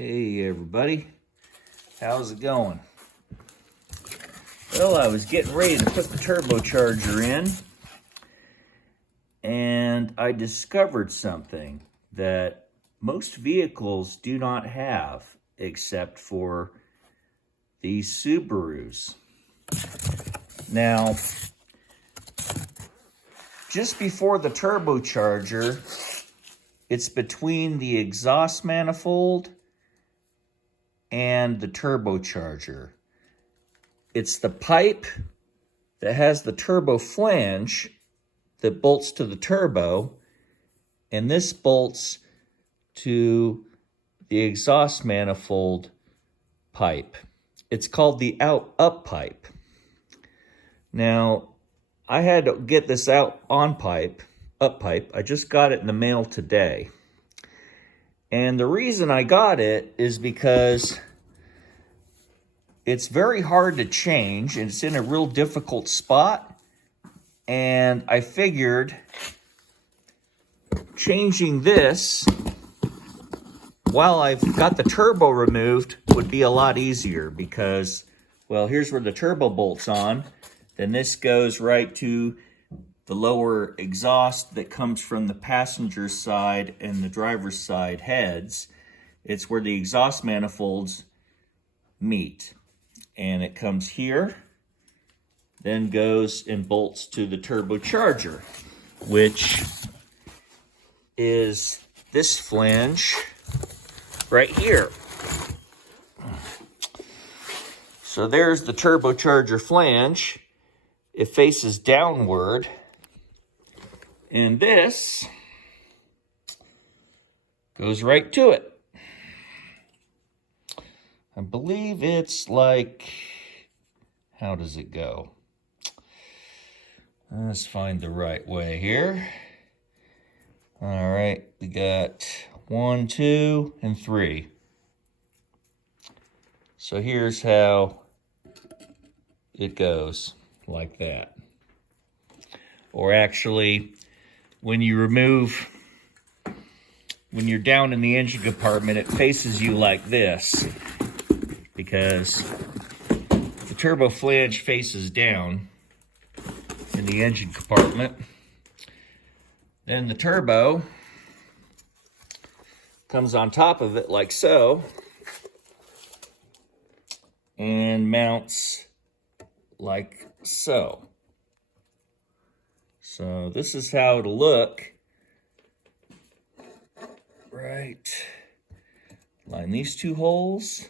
Hey everybody, how's it going? Well, I was getting ready to put the turbocharger in and I discovered something that most vehicles do not have except for these Subarus. Now, just before the turbocharger, it's between the exhaust manifold and the turbocharger. It's the pipe that has the turbo flange that bolts to the turbo, and this bolts to the exhaust manifold pipe. It's called the up pipe. Now, I had to get this up pipe. I just got it in the mail today. And the reason I got it is because it's very hard to change and it's in a real difficult spot. And I figured changing this while I've got the turbo removed would be a lot easier because, well, here's where the turbo bolts on. Then this goes right to the lower exhaust that comes from the passenger side and the driver's side heads. It's where the exhaust manifolds meet. And it comes here, then goes and bolts to the turbocharger, which is this flange right here. So there's the turbocharger flange. It faces downward. And this goes right to it. I believe it's like, how does it go? Let's find the right way here. All right, we got 1, 2, and 3. So here's how it goes, like that. Or actually, when you're down in the engine compartment, it faces you like this because the turbo flange faces down in the engine compartment. Then the turbo comes on top of it like so and mounts like so. So this is how it'll look. Right. Line these two holes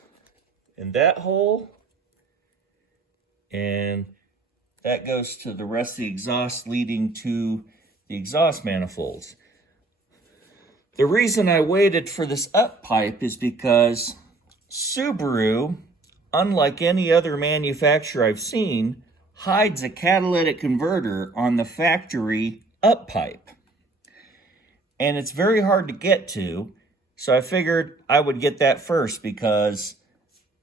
and that hole. And that goes to the rest of the exhaust leading to the exhaust manifolds. The reason I waited for this up pipe is because Subaru, unlike any other manufacturer I've seen, hides a catalytic converter on the factory up pipe. And it's very hard to get to, so I figured I would get that first because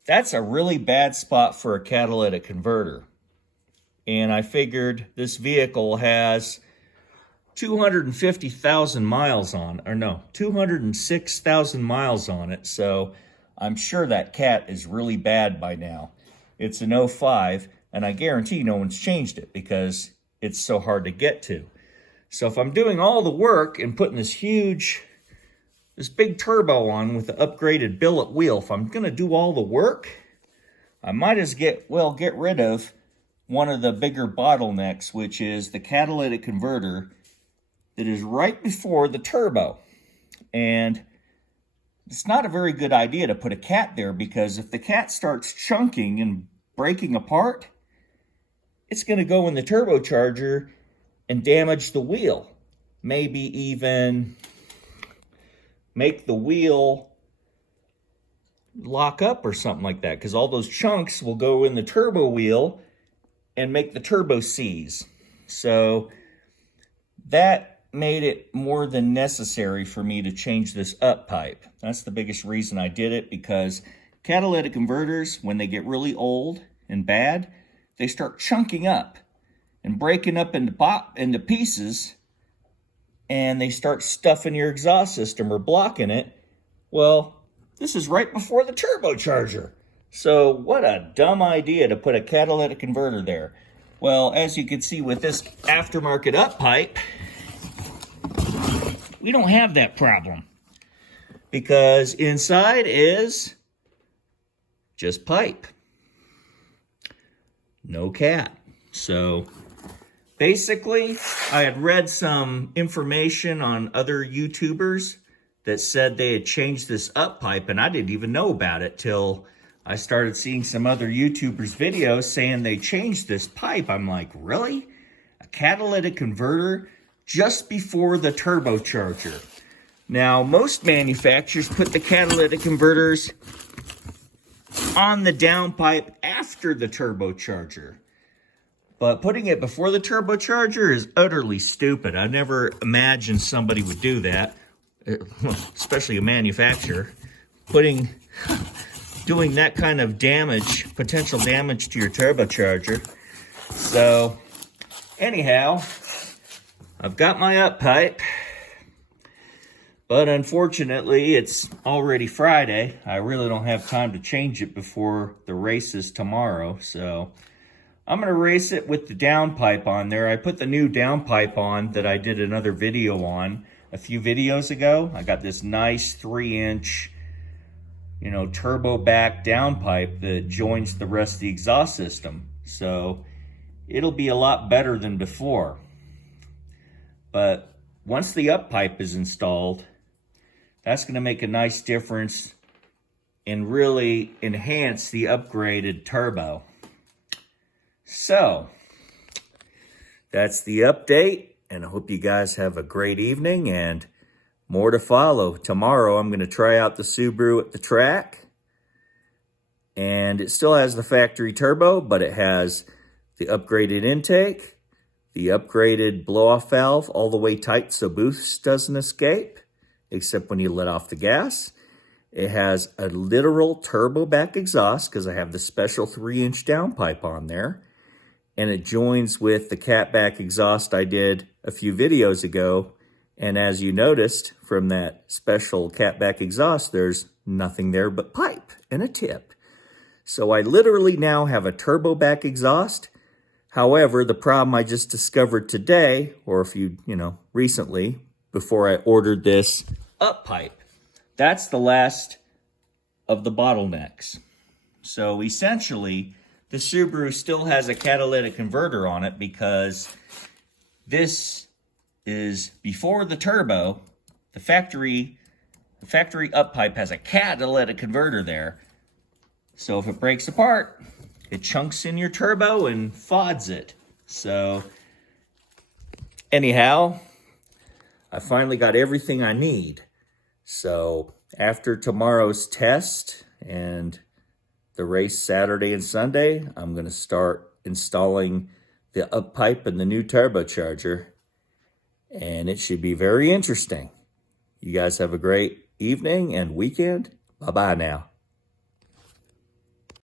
that's a really bad spot for a catalytic converter. And I figured this vehicle has 250,000 miles on, or no, 206,000 miles on it, so I'm sure that cat is really bad by now. It's an 05, and I guarantee no one's changed it because it's so hard to get to. So if I'm doing all the work and putting this big turbo on with the upgraded billet wheel, if I'm gonna do all the work, I might as well get rid of one of the bigger bottlenecks, which is the catalytic converter that is right before the turbo. And it's not a very good idea to put a cat there because if the cat starts chunking and breaking apart, it's going to go in the turbocharger and damage the wheel. Maybe even make the wheel lock up or something like that because all those chunks will go in the turbo wheel and make the turbo seize. So that made it more than necessary for me to change this up pipe. That's the biggest reason I did it, because catalytic converters, when they get really old and bad, they start chunking up and breaking up into pieces, and they start stuffing your exhaust system or blocking it. Well, This is right before the turbocharger. So what a dumb idea to put a catalytic converter there. Well, as you can see with this aftermarket up pipe, we don't have that problem. Because inside is just pipe. No cat. So basically, I had read some information on other YouTubers that said they had changed this up pipe, and I didn't even know about it till I started seeing some other YouTubers' videos saying they changed this pipe. I'm like, really? A catalytic converter just before the turbocharger. Now, most manufacturers put the catalytic converters on the downpipe after the turbocharger. But putting it before the turbocharger is utterly stupid. I never imagined somebody would do that, especially a manufacturer. Doing that kind of damage, potential damage to your turbocharger. So, anyhow, I've got my up pipe. But unfortunately, it's already Friday. I really don't have time to change it before the race is tomorrow. So I'm going to race it with the downpipe on there. I put the new downpipe on that I did another video on a few videos ago. I got this nice 3-inch, turbo back downpipe that joins the rest of the exhaust system. So it'll be a lot better than before. But once the up pipe is installed, that's going to make a nice difference and really enhance the upgraded turbo. So, that's the update, and I hope you guys have a great evening, and more to follow. Tomorrow, I'm going to try out the Subaru at the track, and it still has the factory turbo, but it has the upgraded intake, the upgraded blow-off valve all the way tight so boost doesn't escape, except when you let off the gas. It has a literal turbo back exhaust because I have the special 3-inch downpipe on there. And it joins with the cat back exhaust I did a few videos ago. And as you noticed from that special cat back exhaust, there's nothing there but pipe and a tip. So I literally now have a turbo back exhaust. However, the problem I just discovered today, or a few, recently, before I ordered this up pipe. That's the last of the bottlenecks. So essentially, the Subaru still has a catalytic converter on it because this is before the turbo. The factory up pipe has a catalytic converter there. So if it breaks apart, it chunks in your turbo and fods it. So anyhow, I finally got everything I need. So after tomorrow's test and the race Saturday and Sunday, I'm going to start installing the up pipe and the new turbocharger. And it should be very interesting. You guys have a great evening and weekend. Bye-bye now.